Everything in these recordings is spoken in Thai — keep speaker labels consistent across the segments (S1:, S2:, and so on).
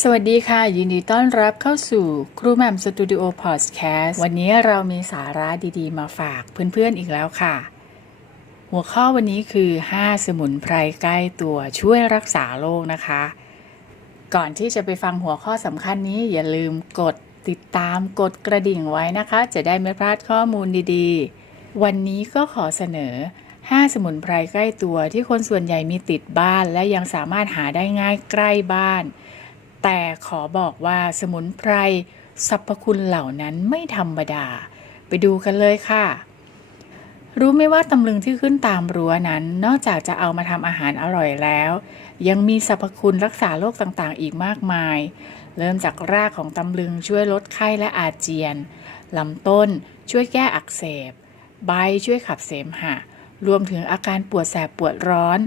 S1: สวัสดีค่ะ ยินดีต้อนรับเข้าสู่ครูแหม่มสตูดิโอพอดแคสต์วันนี้เรามีสาระดีๆ มาฝากเพื่อนๆอีกแล้วค่ะ หัวข้อวันนี้คือ 5 สมุนไพรใกล้ตัวช่วยรักษาโรคนะคะ ก่อนที่จะไปฟังหัวข้อสำคัญนี้อย่าลืมกดติดตามกดกระดิ่งไว้นะคะ จะได้ไม่พลาดข้อมูลดีๆ วันนี้ก็ขอเสนอ 5 สมุนไพรใกล้ตัวที่คนส่วนใหญ่มีติดบ้าน และยังสามารถหาได้ง่ายใกล้บ้าน แต่ขอบอกว่าสมุนไพรสรรพคุณเหล่านั้นไม่ธรรมดา ไปดูกันเลยค่ะ รู้ไหมว่าตำลึงที่ขึ้นตามรั้วนั้น นอกจากจะเอามาทำอาหารอร่อยแล้ว ยังมีสรรพคุณรักษาโรคต่างๆ อีกมากมาย เริ่มจากรากของตำลึงช่วยลดไข้และอาเจียนลำต้นช่วยแก้อักเสบ ใบช่วยขับเสมหะ รวมถึงอาการปวดแสบปวดร้อน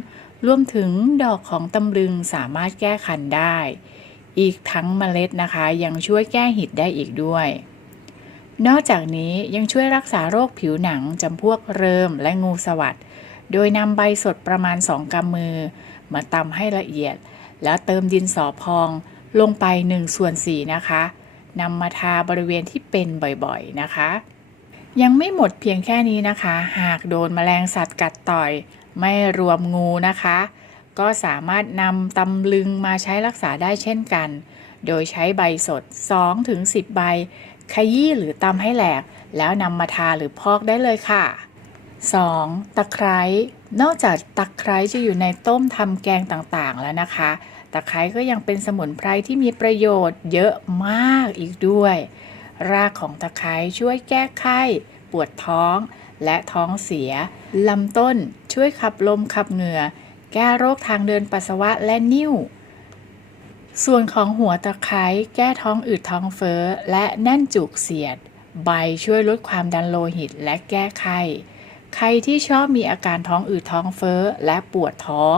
S1: รวมถึงดอกของตำลึงสามารถแก้คันได้ อีกทั้งเมล็ดนะคะ ยังช่วยแก้หิดได้อีกด้วย นอกจากนี้ยังช่วยรักษาโรคผิวหนังจำพวกเริมและงูสวัสดโดยนำใบสดประมาณ 2กำมือ มาตำให้ละเอียด แล้วเติมดินสอพองลงไป1ส่วน4นะคะนำมาทาบริเวณที่เป็นบ่อยๆนะคะ ยังไม่หมดเพียงแค่นี้นะคะ หากโดนแมลงสัตว์กัดต่อย ไม่รวมงูนะคะ ก็สามารถนำตำลึงมาใช้รักษาได้เช่นกัน โดยใช้ใบสด 2-10 ใบ ขยี้หรือตำให้แหลก แล้วนำมาทาหรือพอกได้เลยค่ะ 2. ตะไคร้ นอกจากตะไคร้จะอยู่ในต้มทำแกงต่างๆแล้วนะคะ ตะไคร้ก็ยังเป็นสมุนไพรที่มีประโยชน์เยอะมากอีกด้วย รากของตะไคร้ช่วยแก้ไข้ ปวดท้อง และท้องเสีย ลำต้นช่วยขับลมขับเหงื่อ แก้โรคทางเดินปัสสาวะและนิ่ว ส่วนของหัวตะไคร้แก้ท้องอืดท้องเฟ้อ และแน่นจุกเสียด ใบช่วยลดความดันโลหิตและแก้ไข้ใครที่ชอบมีอาการท้องอืดท้องเฟ้อและปวดท้อง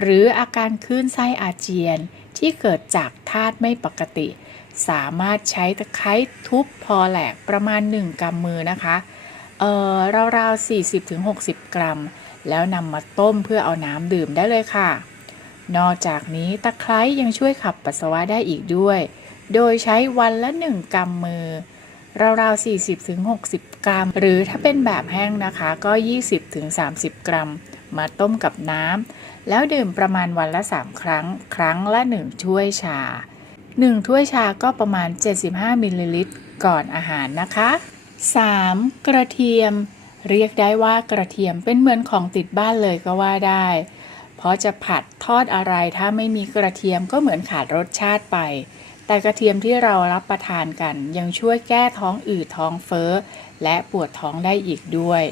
S1: หรืออาการคลื่นไส้อาเจียนที่เกิดจากธาตุไม่ปกติ สามารถใช้ตะไคร้ทุบพอแหลกประมาณ 1กำมือนะคะ เอ่อราวๆ40-60 กรัม แล้วนำมาต้มเพื่อเอาน้ำดื่มได้เลยค่ะ นอกจากนี้ตะไคร้ยังช่วยขับปัสสาวะได้อีกด้วย โดยใช้วันละ 1กำมือราวๆ40-60 กรัม หรือถ้าเป็นแบบแห้งนะคะก็ 20-30 กรัม มาต้มกับน้ำแล้วดื่มประมาณวันละ 3 ครั้ง ครั้งละ 1 ถ้วยชา 1 ถ้วยชาก็ประมาณ 75มิลลิลิตรก่อนอาหารนะคะ 3. กระเทียม เรียกได้ว่ากระเทียมเป็นเหมือนของติดบ้านเลยก็ว่าได้ เพราะจะผัดทอดอะไรถ้าไม่มีกระเทียมก็เหมือนขาดรสชาติไป แต่กระเทียมที่เรารับประทานกันยังช่วยแก้ท้องอืดท้องเฟ้อ และปวดท้องได้อีกด้วย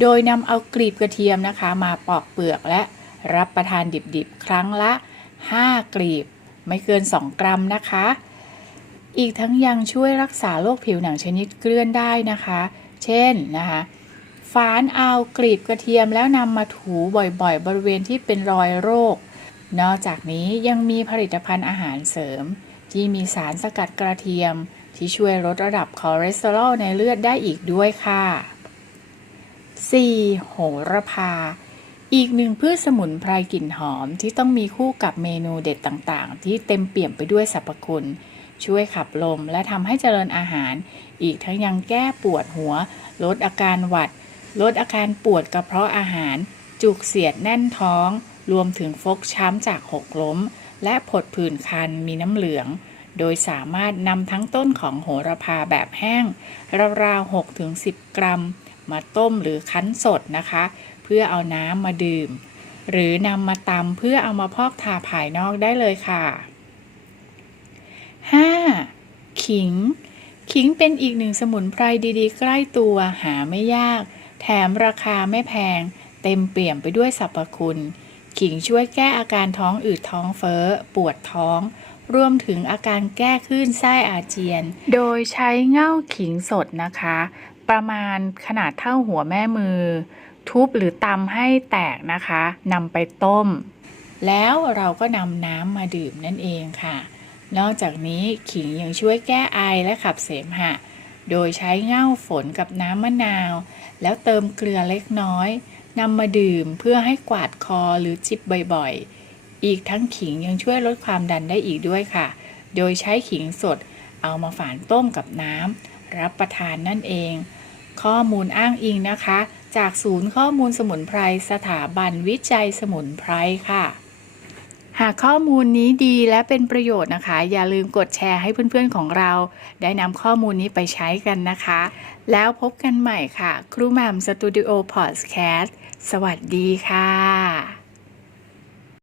S1: โดยนำเอากลีบกระเทียมนะคะมาปอกเปลือกและรับประทานดิบๆ ครั้งละ 5 กลีบ ไม่เกิน 2 กรัมนะคะ อีกทั้งยังช่วยรักษาโรคผิวหนังชนิดเกลื่อนได้นะคะ เช่นนะคะ ฝานเอากลีบกระเทียมแล้วนำมาถูบ่อยๆ บริเวณที่เป็นรอยโรค นอกจากนี้ยังมีผลิตภัณฑ์อาหารเสริม ที่มีสารสกัดกระเทียม ที่ช่วยลดระดับคอเลสเตอรอลในเลือดได้อีกด้วยค่ะ 4. โหระพา อีกหนึ่งพืชสมุนไพรกลิ่นหอมที่ต้องมีคู่กับเมนูเด็ดต่างๆ ที่เต็มเปี่ยมไปด้วยสรรพคุณ ช่วยขับลมและทำให้เจริญอาหาร อีกทั้งยังแก้ปวดหัว ลดอาการหวัด ลดอาการปวดกระเพาะอาหาร จุกเสียดแน่นท้อง รวมถึงฟกช้ำจากหกล้ม และผดผื่นคันมีน้ำเหลือง โดยสามารถนำทั้งต้นของโหระพาแบบแห้ง ราวๆ6-10 กรัม มาต้มหรือคั้นสดนะคะ เพื่อเอาน้ำมาดื่ม หรือนำมาตำเพื่อเอามาพอกทาภายนอกได้เลยค่ะ 5. ขิง ขิงเป็นอีกหนึ่งสมุนไพรดีๆ ใกล้ตัวหาไม่ยาก แถมราคาไม่แพง เต็มเปี่ยมไปด้วยสรรพคุณ ขิงช่วยแก้อาการท้องอืดท้องเฟ้อ ปวดท้อง รวมถึงอาการแก้คลื่นไส้อาเจียน โดยใช้เง่าขิงสดนะคะ ประมาณขนาดเท่าหัวแม่มือ ทุบหรือตำให้แตกนะคะนำไปต้ม แล้วเราก็นำน้ำมาดื่มนั่นเองค่ะ นอกจากนี้ขิงยังช่วยแก้ไอและขับเสมหะ โดยใช้เง่าฝนกับน้ำมะนาว แล้วเติมเกลือเล็กน้อยนำมาดื่มเพื่อให้กวาดคอหรือจิบบ่อยๆ อีกทั้งขิงยังช่วยลดความดันได้อีกด้วยค่ะ โดยใช้ขิงสดเอามาฝานต้มกับน้ำรับประทานนั่นเอง ข้อมูลอ้างอิงนะคะ จากศูนย์ข้อมูลสมุนไพรสถาบันวิจัยสมุนไพรค่ะ หากข้อมูลนี้ดีและเป็นประโยชน์นะคะ อย่าลืมกดแชร์ให้เพื่อนๆของเรา ได้นำข้อมูลนี้ไปใช้กันนะคะ แล้วพบกันใหม่ค่ะ ครูแหม่มสตูดิโอพอดแคสต์สวัสดีค่ะ